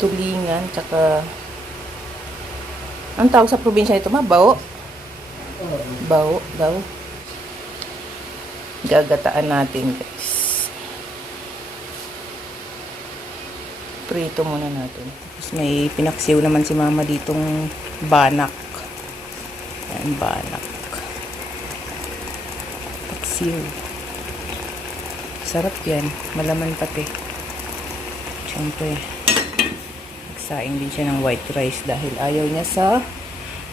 tulingan, tsaka ang tawag sa probinsya nito ma, bao. Bao, daw. Gagataan natin, guys. Prito muna natin. Tapos may pinaksiw naman si mama ditong banak. Ayan, banak. Paksiw. Sarap yan. Malaman pati. Siyempre, nagsaing din siya ng white rice dahil ayaw niya sa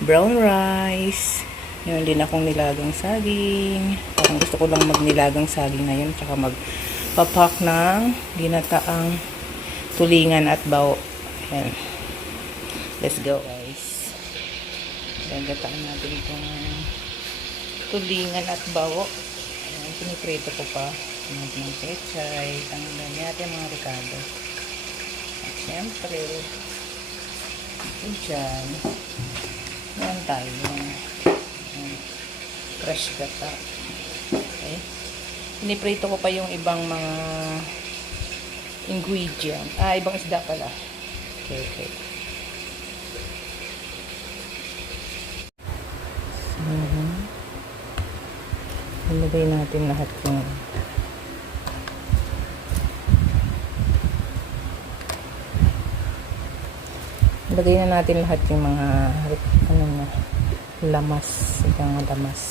brown rice. Meron din akong nilagang saging. Parang gusto ko lang magnilagang saging ngayon. Tsaka magpapak ng ginataang tulingan at bao. Ayan. Let's go, guys. Gagataan natin itong tulingan at bao. Ayan, piniprito ko pa. Ng pechay. Tanggalin natin mga ricado. At syempre, ito dyan. Yan tayo. Fresh gata. Okay. Piniprito ko pa yung ibang mga ingredient. Ah, ibang isda pala. Okay, okay. Mhm. Ilagay natin lahat yung Ilagay na natin lahat yung mga ano na lamas, yung mga lamas.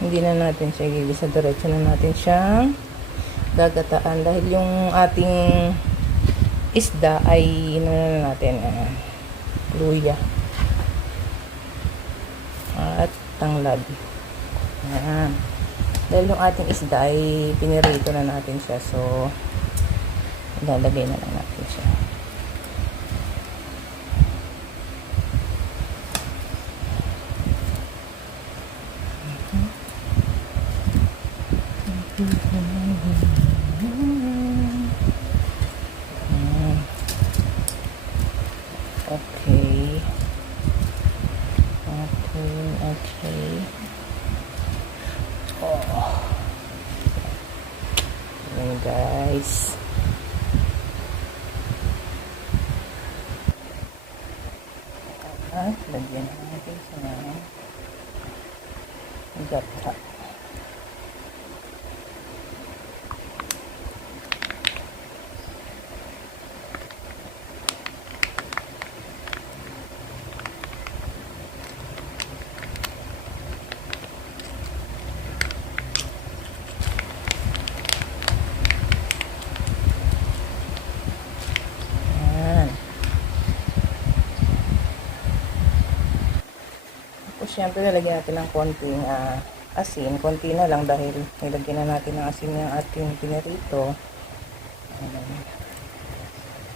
Hindi na natin siya gigisa diretso na natin siyang gagataan dahil yung ating isda ay ano na natin uh, luya at tanglad Ayan. Dahil yung ating isda ay pinirito na natin siya so ilalagay na lang natin siya Ayan. Okay. Okay, okay. Oh. Ayan guys. At lagyan na natin siya ng gata. Tapos syempre lalagyan natin ng konting ah, asin. Konti na lang dahil nilagyan na natin ng asin yung ating pinarito. Ayan.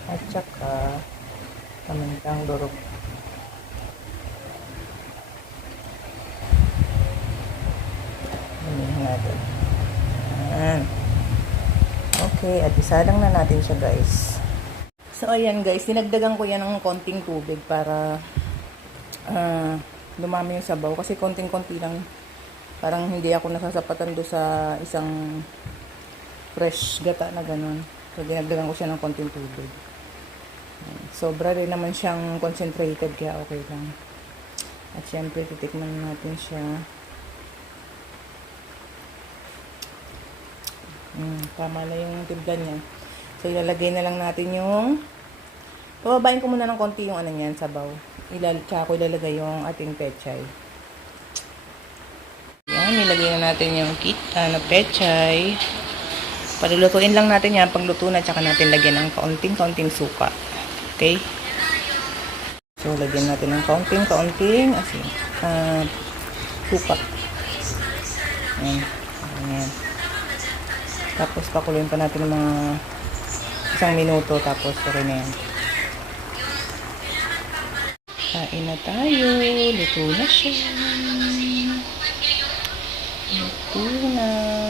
At saka kamintang durog. Ayan natin. Ayan. Okay, at isa lang na natin siya guys. So, ayan guys, dinagdagan ko yan ng konting tubig para ah, lumami yung sabaw. Kasi konting-konti lang. Parang hindi ako nasasapatan do sa isang fresh gata na ganun. So, dinagdagan ko siya ng konting tubig. Sobra rin naman siyang concentrated, kaya okay lang. At syempre, titikman natin siya. Mm, tama na yung timpla niya. So, ilalagay na lang natin yung pababain ko muna ng konti yung ano niyan, sabaw. Ilal, tsaka ko ilalagay yung ating pechay. Yan, nilagay na natin yung kit, ano, pechay. Palulutuin lang natin yan. Pagluto na, tsaka natin lagyan ng kaunting-kaunting suka. Okay? So, lagyan natin ng kaunting-kaunting asin. Ah, suka. Ayan. Ayan. Tapos pakuluin pa natin mga isang minuto tapos okay na yan. Kain na tayo. Luto na siya. Luto na.